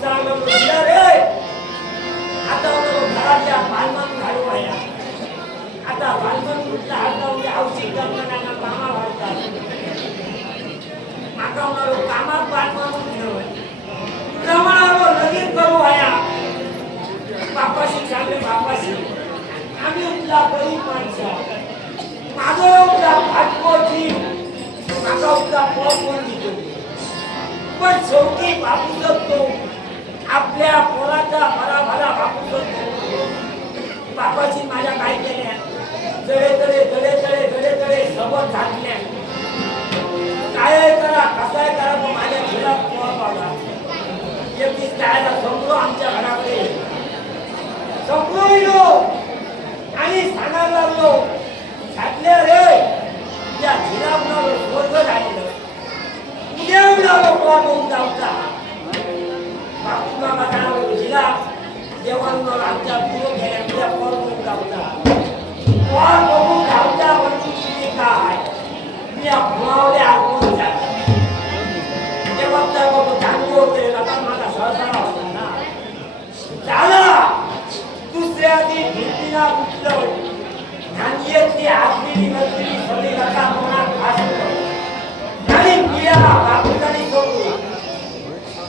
बापू सांगा दिला? रे आता नको आपल्या पोराचा भरा भरा बापू बापाची माझ्या काय केल्या? जळे तळे जळे तळे जळे तळे सबत घातल्या काय करा कसाय करा मग माझ्या घरात पोर पावला? एक दिवस जायला संपलो आमच्या घराकडे. संपलो गेलो आणि सांगायला लागलो घातल्या रे. या झिरावणार स्वर्ग झालेलं. उद्या उडालो लोक पाहून जाऊचा बापू बाबा काय आमच्या पुढे गेल्या उद्या पोहा पाहून जाऊचा बघून गावच्या वरती काय मी अपमावले आगून जाते तेव्हा त्या बाबा चांगले होते आता माझा सहसा ना झाला दुसऱ्या दी उठलं आणि ती नसलेली सगळी लका मनात आणि पिया बापूजानी सोडून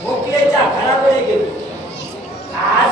भोकलेच्या घराकडे गेलो असा बोला खोप्यात बसलो असा नसा संपल्या विचारले पहिले हो होता पाय जाऊ येता मला असतो चायची कितळ हाती फेकल्या आणि होता दारातून बाहेर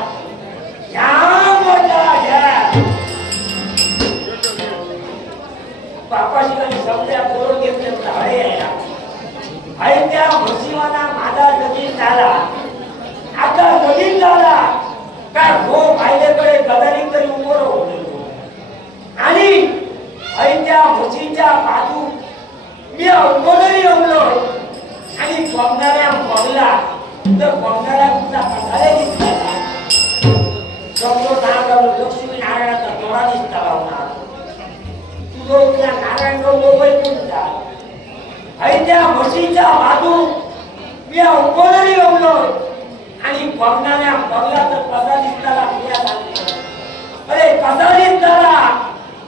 समजा करून घेतलं हळे आहे त्या म्हशीवाना माझा लगीन झाला. आता लगीन झाला. काय हो पाहिलेकडे गदारी तरी उमर होतो आणि त्या म्हशीच्या बाजू मी अवघडही रमलो आणि बघणाऱ्या बघला तर बघणाऱ्या कुठला कसारे दिसला? समोर नागाव लक्ष्मी नारायणाचा तोडा दिसता लावणार तुझं आणि त्या म्हशीच्या बाजू मी आणि बघणाऱ्या बघला तर कसा दिसताला सांगतो अरे कसा दिसताला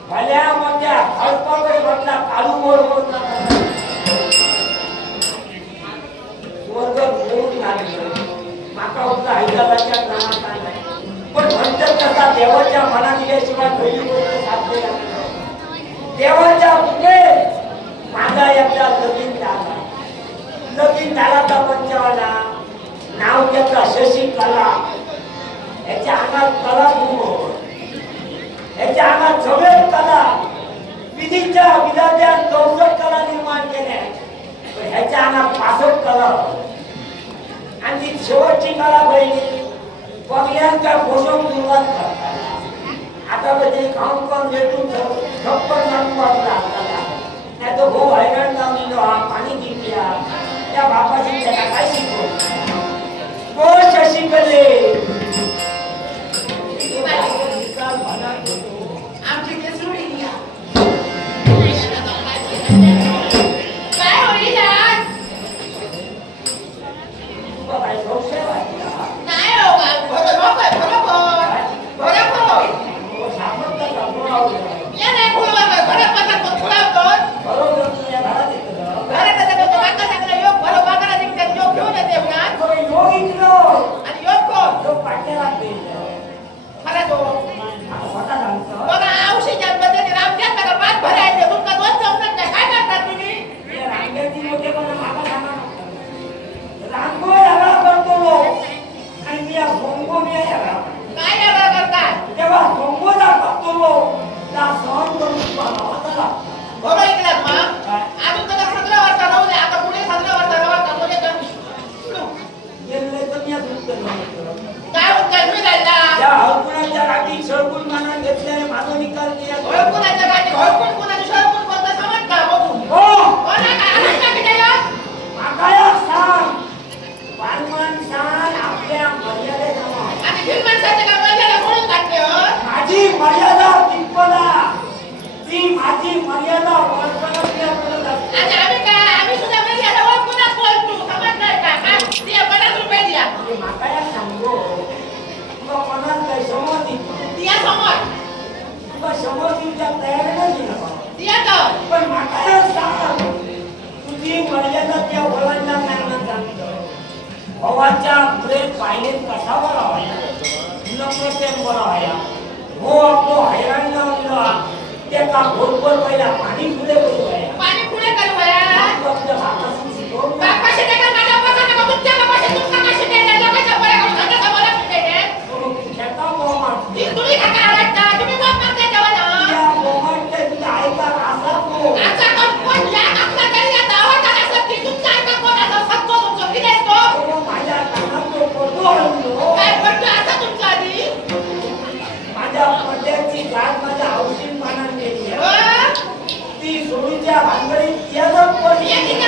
भल्या मोठ्या म्हटला काळू मोर स्वर्ग लागलं माका होता हैदराबादच्या पण म्हणतात कसा देवाच्या मनात गेल्याशिवाय पहिली गोष्ट साधलेला देवाच्या पुढे माझा एकदा लगीन झाला लगीन झाला तर पंचवाला. नाव घेतला शशिकला याच्या अंगात कला गुण हो. याच्या अंगात सगळे कला. विधीच्या विधात्या चौसष्ट कला निर्माण केल्या. पण ह्याच्या अंगात पासष्ट कला हो. आणि ती शेवटची कला पहिली पगल्यांच्या घोषण सुरुवात करतात. आता म्हणजे खाऊन खाऊन भेटून छप्पन जाऊन वाजला नाही तो भाऊ हैराण जाऊन येलो हा पाणी घेतल्या त्या बापाची त्याला काय शिकवलं कोण हो, शशिकले. দেওয়ার আমাদের বাইরের কথা বলা হয় না নক্ষত্রের বলা হয় না ও অত হয়রান না হলো त्याचा भोरभर पहिला पाणी पुढे करू पाणी पुढे करू ત્યાં ભાંગડી ત્યાં પણ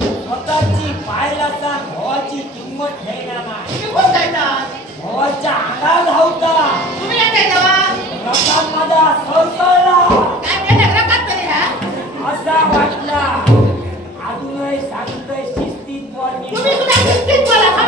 स्वतःची पायलाचा भावाची किंमत ठेवणार नाही भावाच्या अंगात धावता तुम्ही रकात माझा संसळला असा वाटला अजूनही सांगतोय शिस्तीत बोल तुम्ही सुद्धा शिस्तीत बोला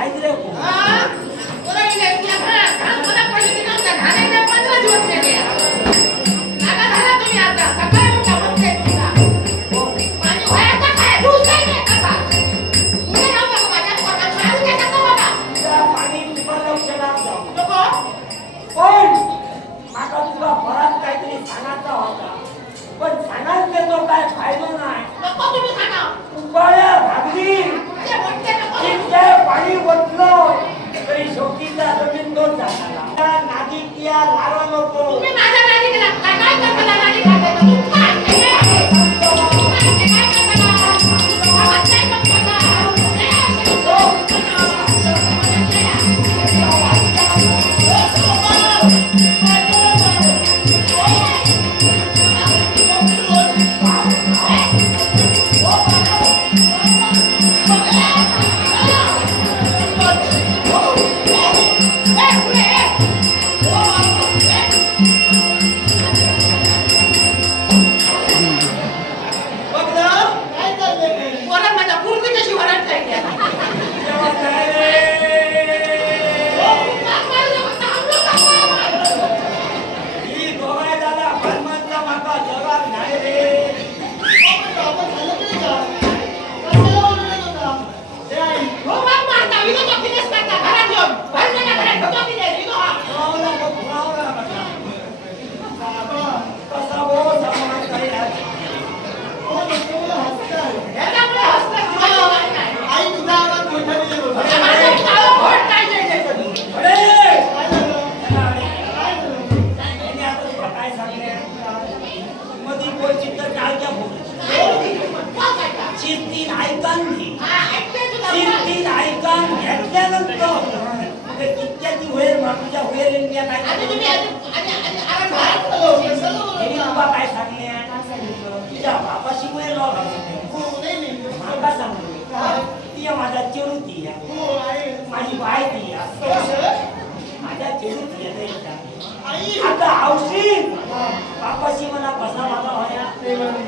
ఐదు రేపు देवाने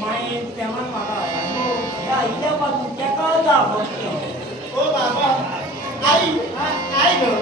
माये तेव्हा त्या का? दाबत ओ बाबा. आई आई गं.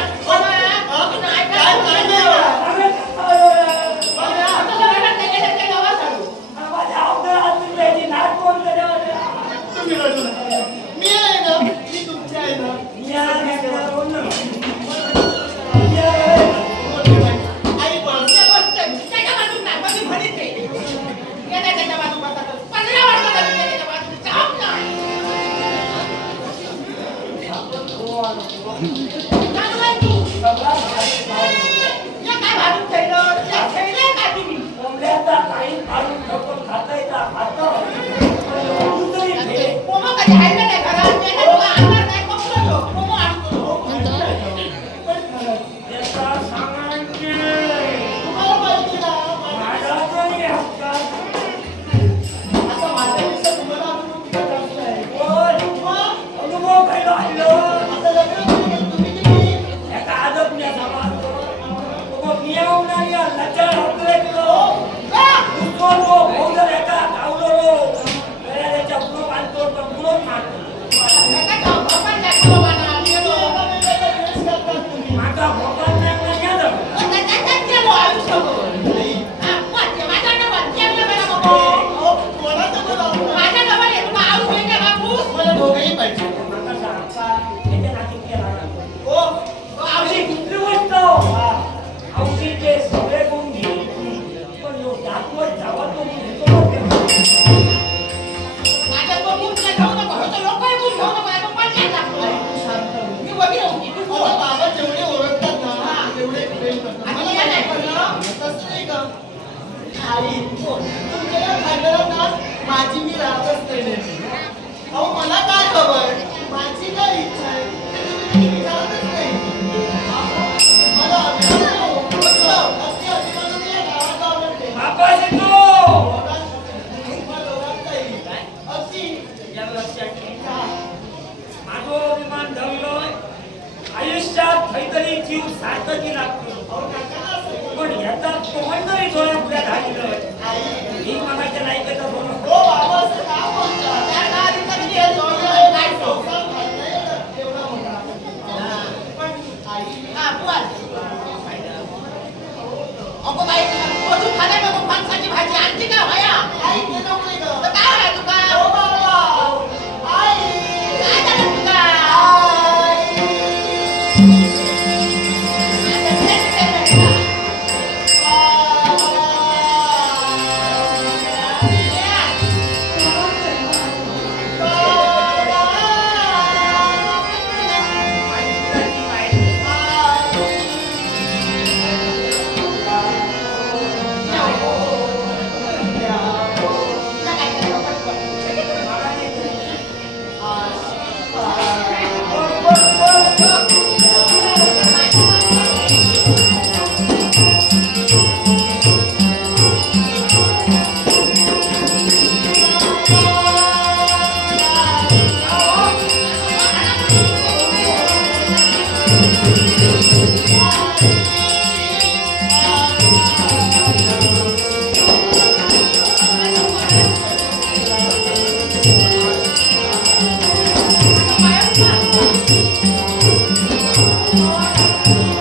Thank you.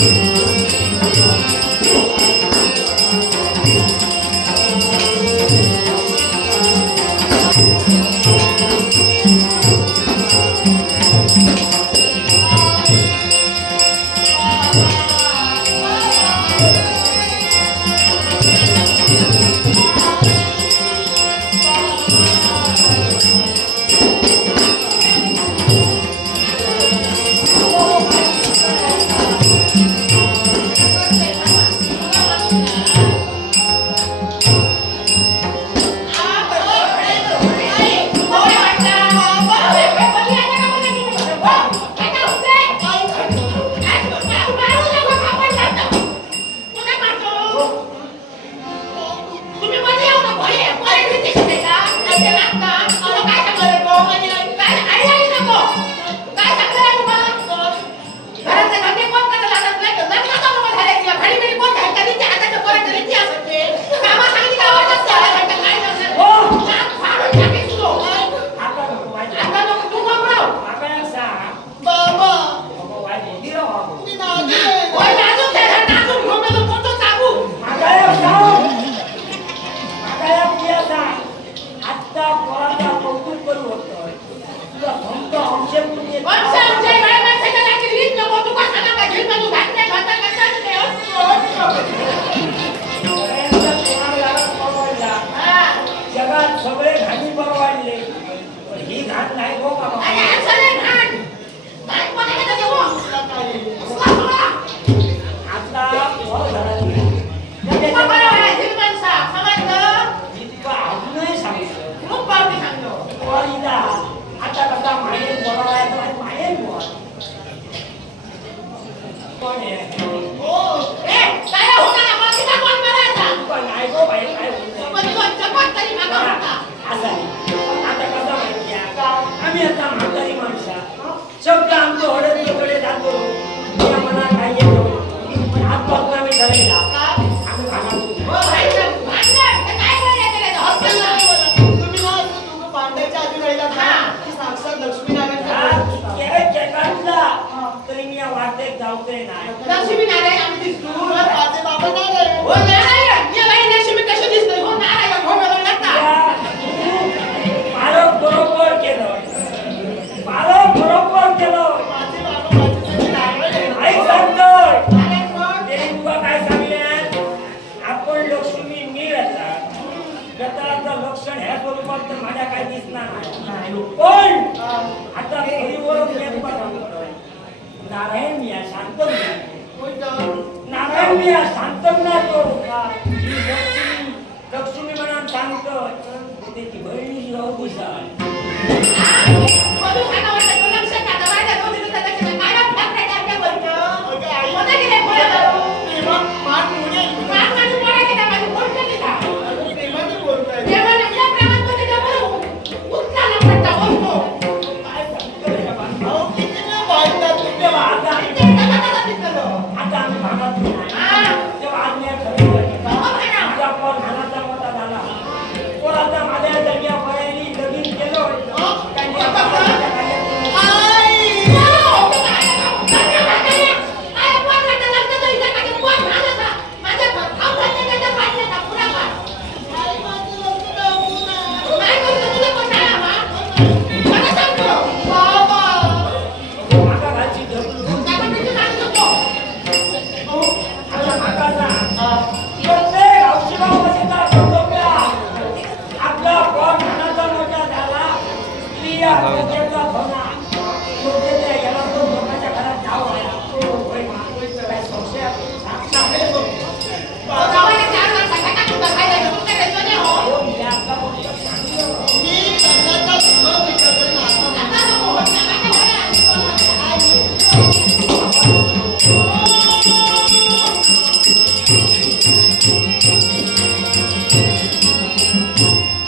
आता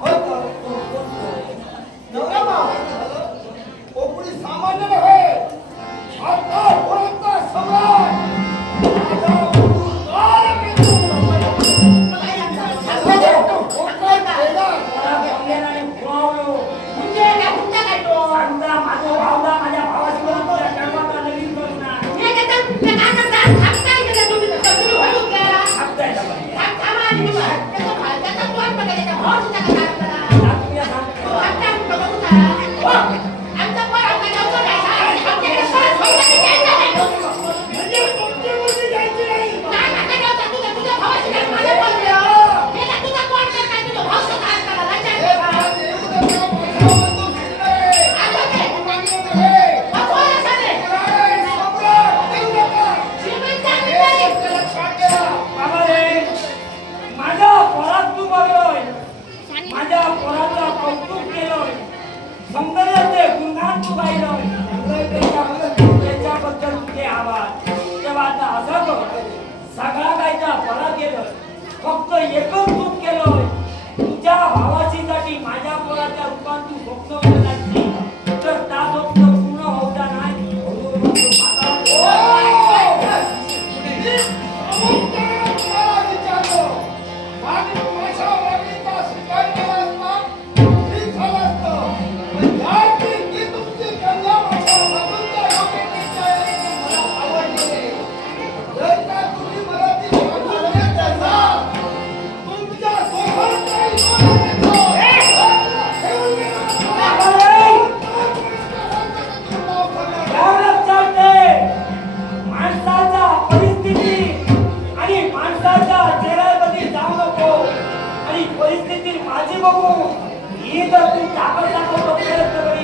Oi, ही जर तू ताकद दाखवतो प्रयत्न करी